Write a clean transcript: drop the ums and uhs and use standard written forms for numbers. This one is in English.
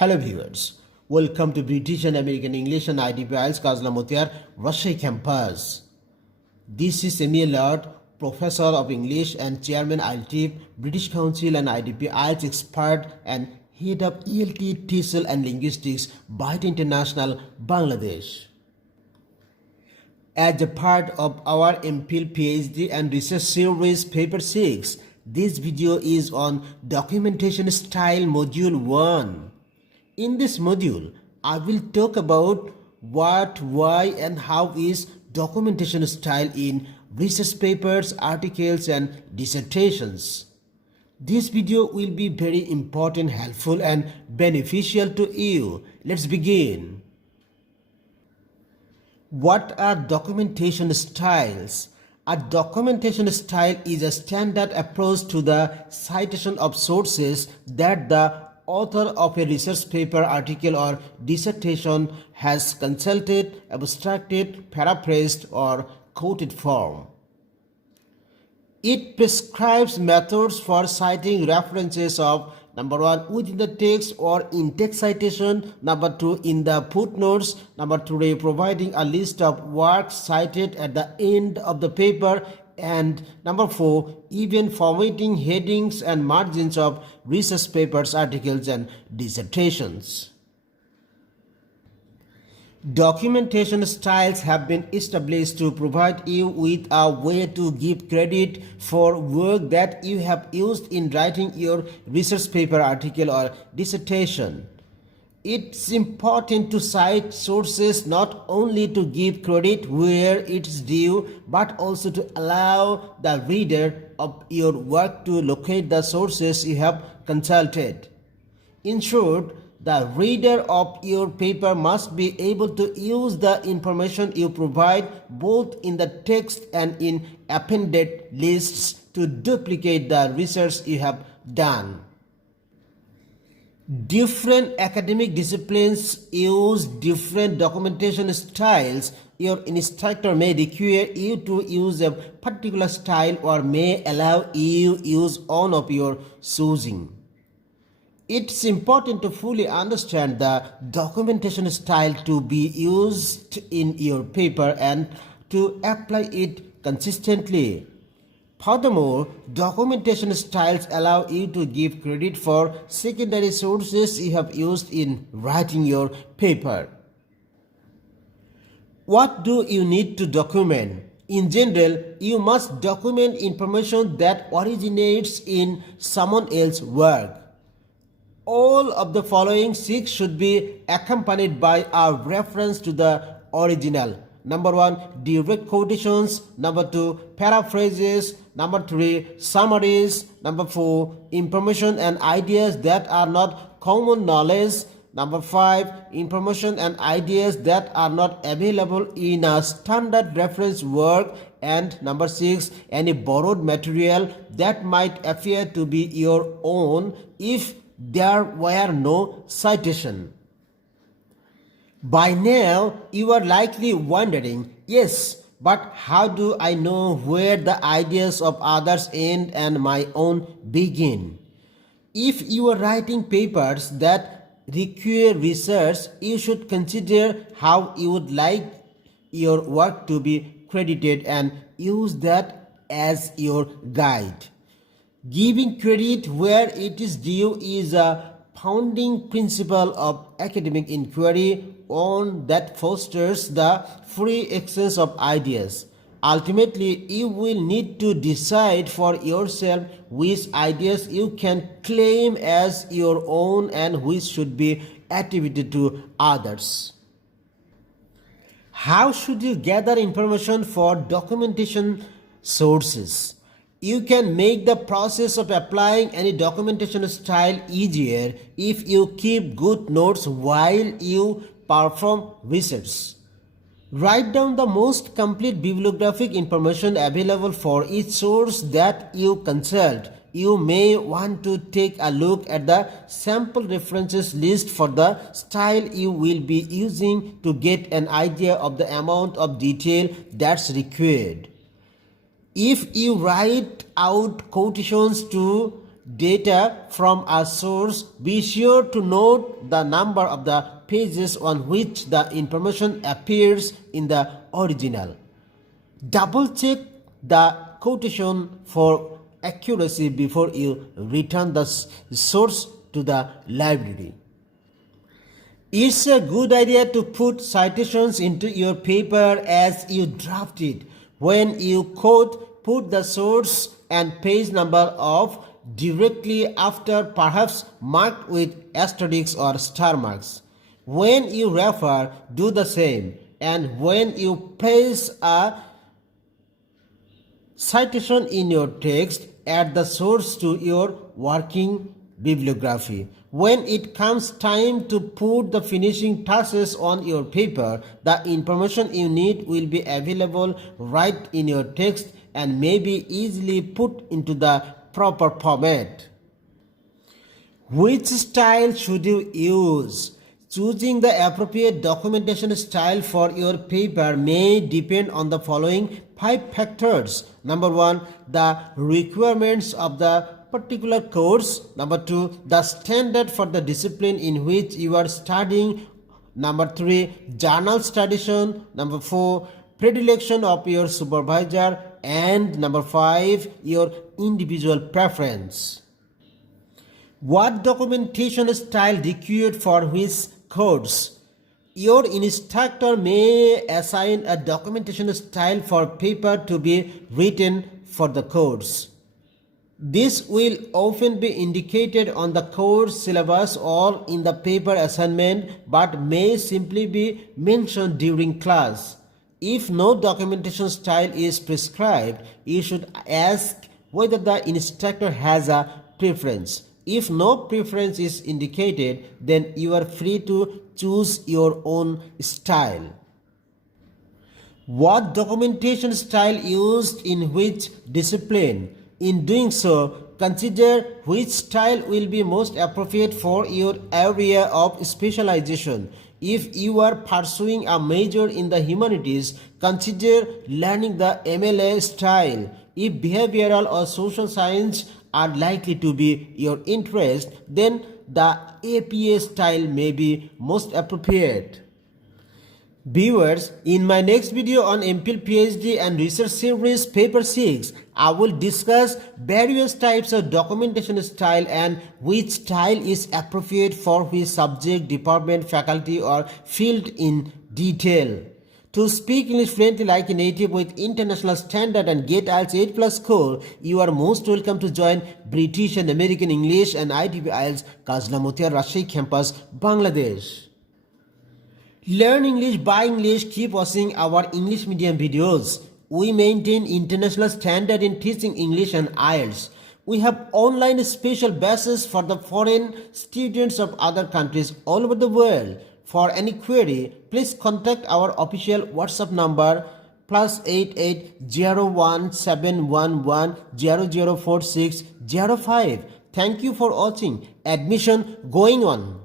Hello viewers, welcome to British and American English and IDP IELTS Kazla Motiar, Russia campus. This is Mphil, Professor of English and Chairman IELTS, British Council and IDP IELTS expert and Head of ELT, TESOL and Linguistics, BAETTA International, Bangladesh. As a part of our Mphil PhD and Research Series Paper 6, this video is on Documentation Style Module 1. In this module, I will talk about what, why and how is documentation style in research papers, articles and dissertations. This video will be very important, helpful and beneficial to you. Let's begin. What are documentation styles? A documentation style is a standard approach to the citation of sources that the author of a research paper, article or dissertation has consulted, abstracted, paraphrased or quoted from. It prescribes methods for citing references of number 1 within the text or in text citation, number 2 in the footnotes, number 3 providing a list of works cited at the end of the paper, and number 4 even formatting headings and margins of research papers, articles and dissertations. Documentation styles have been established to provide you with a way to give credit for work that you have used in writing your research paper, article or dissertation. It's important to cite sources not only to give credit where it's due, but also to allow the reader of your work to locate the sources you have consulted. In short, the reader of your paper must be able to use the information you provide both in the text and in appended lists to duplicate the research you have done. Different academic disciplines use different documentation styles. Your instructor may require you to use a particular style or may allow you use one of your choosing. It's important to fully understand the documentation style to be used in your paper and to apply it consistently. Furthermore, documentation styles allow you to give credit for secondary sources you have used in writing your paper. What do you need to document? In general, you must document information that originates in someone else's work. All of the following 6 should be accompanied by a reference to the original. Number 1, direct quotations. Number 2, paraphrases. Number 3, summaries. Number 4, information and ideas that are not common knowledge. Number 5, information and ideas that are not available in a standard reference work. And number 6, any borrowed material that might appear to be your own if there were no citation. By now, you are likely wondering, yes, but how do I know where the ideas of others end and my own begin? If you are writing papers that require research, you should consider how you would like your work to be credited and use that as your guide. Giving credit where it is due is a founding principle of academic inquiry, one that fosters the free exchange of ideas. Ultimately, you will need to decide for yourself which ideas you can claim as your own and which should be attributed to others. How should you gather information for documentation sources? You can make the process of applying any documentation style easier if you keep good notes while you perform research. Write down the most complete bibliographic information available for each source that you consult. You may want to take a look at the sample references list for the style you will be using to get an idea of the amount of detail that's required. If you write out quotations to data from a source, be sure to note the number of the pages on which the information appears in the original. Double check the quotation for accuracy before you return the source to the library. It's a good idea to put citations into your paper as you draft it. When you quote, put the source and page number of directly after, perhaps marked with asterisks or star marks. When you refer, do the same. And when you place a citation in your text, add the source to your working bibliography. When it comes time to put the finishing touches on your paper, the information you need will be available right in your text and may be easily put into the proper format. Which style should you use? Choosing the appropriate documentation style for your paper may depend on the following 5 factors. Number 1, the requirements of the particular course. Number 2, the standard for the discipline in which you are studying. Number 3, journal's tradition. Number 4, predilection of your supervisor. And number 5, your individual preference. What documentation style required for which course? Your instructor may assign a documentation style for paper to be written for the course. This will often be indicated on the course syllabus or in the paper assignment, but may simply be mentioned during class. If no documentation style is prescribed, you should ask whether the instructor has a preference. If no preference is indicated, then you are free to choose your own style. What documentation style used in which discipline? In doing so, consider which style will be most appropriate for your area of specialization. If you are pursuing a major in the humanities, consider learning the MLA style. If behavioral or social science are likely to be your interest, then the APA style may be most appropriate. Viewers, in my next video on Mphil PhD and Research Series Paper 6, I will discuss various types of documentation style and which style is appropriate for which subject, department, faculty or field in detail. To speak English fluently like a native with international standard and get IELTS 8+ score, you are most welcome to join British and American English and ITB IELTS Kazlamotia Rajshahi campus, Bangladesh. Learn English by English. Keep watching our English medium videos. We maintain international standard in teaching English and IELTS. We have online special batches for the foreign students of other countries all over the world. For any query, please contact our official WhatsApp number +88017110004605. Thank you for watching. Admission going on.